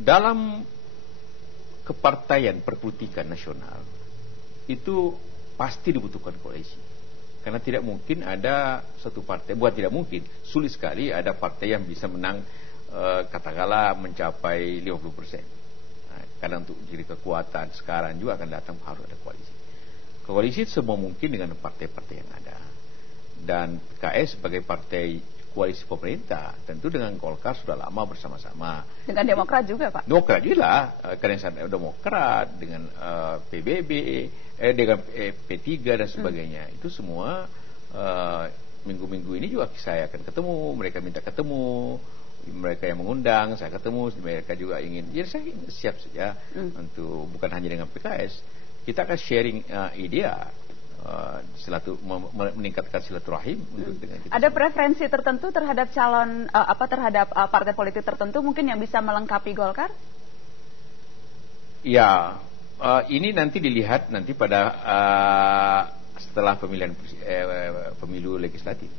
dalam kepartaian perpolitikan nasional itu pasti dibutuhkan koalisi. Karena tidak mungkin ada satu partai, bukan tidak mungkin, sulit sekali ada partai yang bisa menang katakanlah mencapai 50%. Karena untuk jadi kekuatan sekarang juga akan datang harus ada koalisi. Koalisi semua mungkin dengan partai-partai yang ada. Dan PKS sebagai partai koalisi pemerintah tentu dengan Golkar sudah lama bersama-sama. Dengan Demokrat juga, Pak? Demokrat juga, karena Demokrat dengan PBB, dengan P3 dan sebagainya. Itu semua minggu-minggu ini juga saya akan ketemu, mereka minta ketemu, mereka yang mengundang, saya ketemu, mereka juga ingin. Jadi saya siap saja untuk bukan hanya dengan PKS, kita akan sharing idea. Meningkatkan silaturahim untuk dengan kita. Ada preferensi tertentu terhadap calon terhadap partai politik tertentu mungkin yang bisa melengkapi Golkar? Ya, ini nanti dilihat nanti pada setelah pemilu legislatif.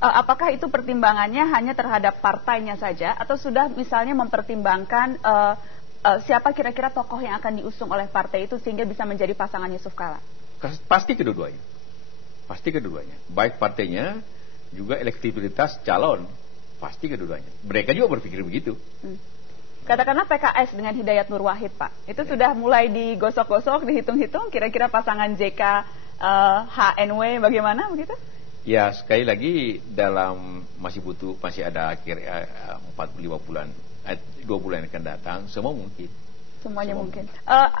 Apakah itu pertimbangannya hanya terhadap partainya saja atau sudah misalnya mempertimbangkan siapa kira-kira tokoh yang akan diusung oleh partai itu sehingga bisa menjadi pasangan Yusuf Kala? Pasti keduanya. Pasti keduanya. Baik partainya juga elektabilitas calon. Pasti keduanya. Mereka juga berpikir begitu. Katakanlah PKS dengan Hidayat Nur Wahid, Pak. Itu sudah mulai digosok-gosok, dihitung-hitung kira-kira pasangan JK HNW bagaimana begitu? Ya, sekali lagi masih ada 4-5 bulan, 2 bulan yang akan datang, semua mungkin. Semuanya mungkin.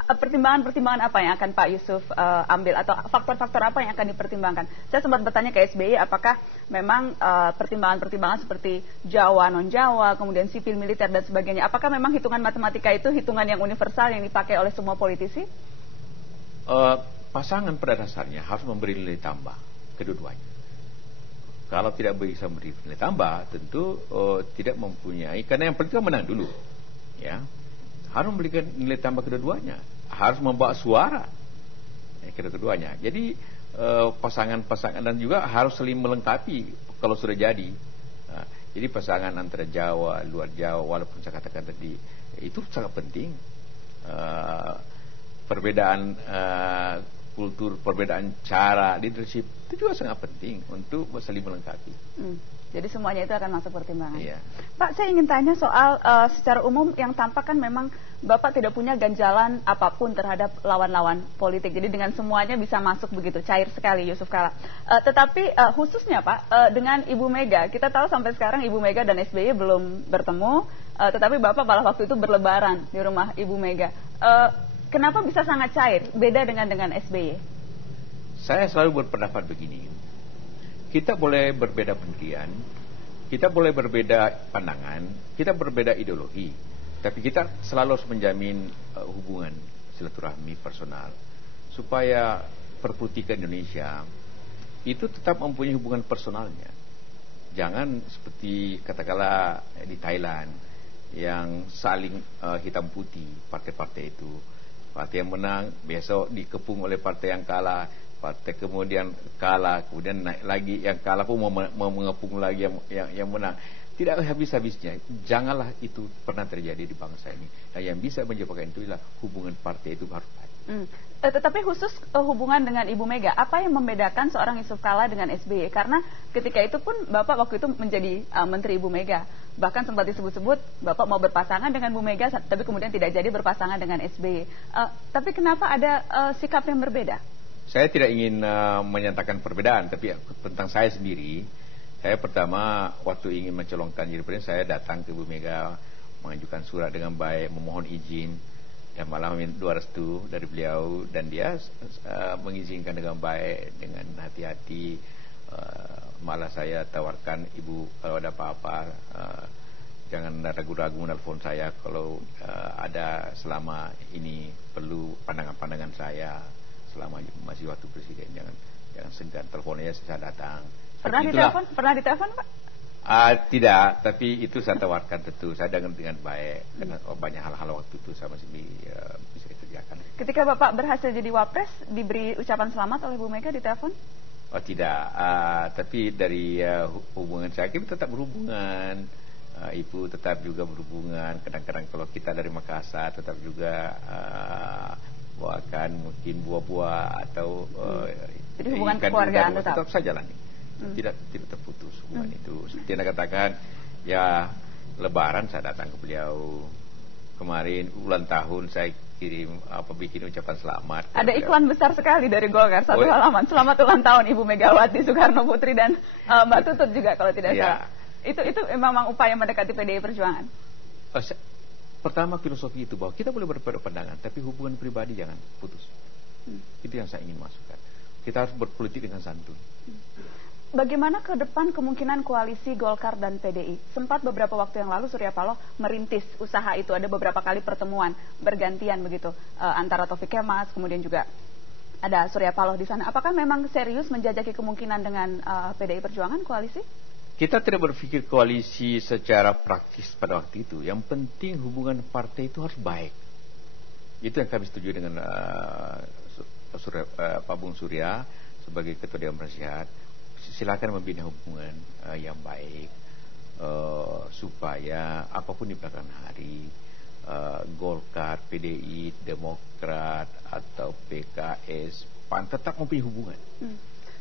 Pertimbangan-pertimbangan apa yang akan Pak Yusuf ambil atau faktor-faktor apa yang akan dipertimbangkan? Saya sempat bertanya ke SBY apakah memang pertimbangan-pertimbangan seperti Jawa, non-Jawa, kemudian sipil, militer dan sebagainya. Apakah memang hitungan matematika itu hitungan yang universal yang dipakai oleh semua politisi? Pasangan pada dasarnya harus memberi nilai tambah kedua-duanya. Kalau tidak bisa memberi nilai tambah, tentu tidak mempunyai. Karena yang penting menang dulu, ya. Harus memberikan nilai tambah kedua-duanya, harus membawa suara kedua-duanya. Jadi pasangan-pasangan dan juga harus saling melengkapi kalau sudah jadi. Jadi pasangan antara Jawa, luar Jawa, walaupun saya katakan tadi itu sangat penting. Perbedaan kultur, perbedaan cara leadership itu juga sangat penting untuk saling melengkapi. Jadi semuanya itu akan masuk pertimbangan. Iya. Pak, saya ingin tanya soal secara umum yang tampak kan memang Bapak tidak punya ganjalan apapun terhadap lawan-lawan politik. Jadi dengan semuanya bisa masuk begitu, cair sekali Yusuf Kala. Tetapi khususnya Pak, dengan Ibu Mega, kita tahu sampai sekarang Ibu Mega dan SBY belum bertemu, tetapi Bapak malah waktu itu berlebaran di rumah Ibu Mega. Kenapa bisa sangat cair, beda dengan SBY? Saya selalu berpendapat begini. Kita boleh berbeda pendirian, kita boleh berbeda pandangan, kita berbeda ideologi, tapi kita selalu harus menjamin hubungan silaturahmi personal supaya perpolitikan Indonesia itu tetap mempunyai hubungan personalnya. Jangan seperti katakanlah di Thailand yang saling hitam putih partai-partai itu. Partai yang menang besok dikepung oleh partai yang kalah. Partai kemudian kalah, kemudian naik lagi, yang kalah pun mau mengepung lagi yang menang. Tidak habis-habisnya. Janganlah itu pernah terjadi di bangsa ini. Nah, yang bisa menyebabkan itu adalah hubungan partai itu harus baik. Tetapi khusus hubungan dengan Ibu Mega, apa yang membedakan seorang Yusuf Kala dengan SBY? Karena ketika itu pun Bapak waktu itu menjadi Menteri Ibu Mega. Bahkan sempat disebut-sebut Bapak mau berpasangan dengan Bu Mega, tapi kemudian tidak jadi berpasangan dengan SBY. Tapi kenapa ada sikap yang berbeda? Saya tidak ingin menyatakan perbedaan, tapi tentang saya sendiri, saya pertama waktu ingin mencalonkan jadi presiden, saya datang ke Bu Mega, mengajukan surat dengan baik, memohon izin, dan malah minta restu dari beliau, dan dia mengizinkan dengan baik, dengan hati-hati. Malah saya tawarkan, Ibu kalau ada apa-apa, jangan ragu-ragu menelpon saya kalau ada selama ini perlu pandangan-pandangan saya. Selama masih waktu presiden, jangan segan, teleponnya saya datang. Pernah ditelepon Pak? Tidak, tapi itu saya tawarkan tentu. Saya dengan baik karena banyak hal-hal waktu itu saya masih bisa dikerjakan. Ketika Bapak berhasil jadi wapres, diberi ucapan selamat oleh Bu Mega di telepon? Oh tidak, tapi dari hubungan saya kita tetap berhubungan. Ibu tetap juga berhubungan. Kadang-kadang kalau kita dari Makassar tetap juga bawakan mungkin buah-buah atau jadi hubungan kekeluargaan tetap saja jalani. Tidak terputus hubungan itu. Seperti Anda katakan, ya Lebaran saya datang ke beliau. Kemarin ulang tahun saya kirim bikin ucapan selamat. Ada iklan besar sekali dari Golkar, satu halaman. Selamat ulang tahun Ibu Megawati Soekarno Putri dan Mbak Tutut juga kalau tidak salah. Itu memang upaya mendekati PDI Perjuangan. Pertama filosofi itu bahwa kita boleh berbeda pandangan, tapi hubungan pribadi jangan putus. Itu yang saya ingin masukkan. Kita harus berpolitik dengan santun. Bagaimana ke depan kemungkinan koalisi Golkar dan PDI? Sempat beberapa waktu yang lalu Surya Paloh merintis usaha itu, ada beberapa kali pertemuan bergantian begitu antara Taufik Kemas, kemudian juga ada Surya Paloh di sana. Apakah memang serius menjajaki kemungkinan dengan PDI Perjuangan koalisi? Kita tidak berpikir koalisi secara praktis pada waktu itu. Yang penting hubungan partai itu harus baik. Itu yang kami setuju dengan Pak Bung Surya sebagai Ketua Dewan Penasihat. Silakan membina hubungan yang baik supaya apapun di belakang hari Golkar, PDI, Demokrat atau PKS, PAN tetap mempunyai hubungan.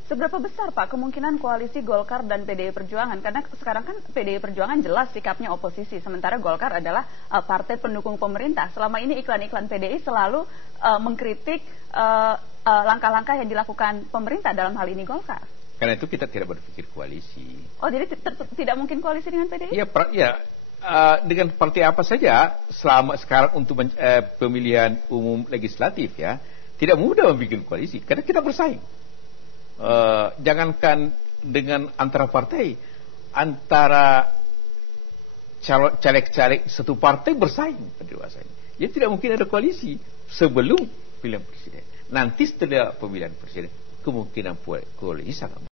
Seberapa besar Pak kemungkinan koalisi Golkar dan PDI Perjuangan? Karena sekarang kan PDI Perjuangan jelas sikapnya oposisi, sementara Golkar adalah partai pendukung pemerintah. Selama ini iklan-iklan PDI selalu mengkritik langkah-langkah yang dilakukan pemerintah, dalam hal ini Golkar. Karena itu kita tidak berpikir koalisi. Oh, jadi tidak mungkin koalisi dengan PDI? Ya, dengan partai apa saja selama sekarang untuk pemilihan umum legislatif ya, tidak mudah membuat koalisi karena kita bersaing. Jangankan dengan antara partai, antara caleg-caleg satu partai bersaing pada dasarnya. Ya tidak mungkin ada koalisi sebelum pilihan presiden. Nanti setelah pemilihan presiden kemungkinan koalisi sangat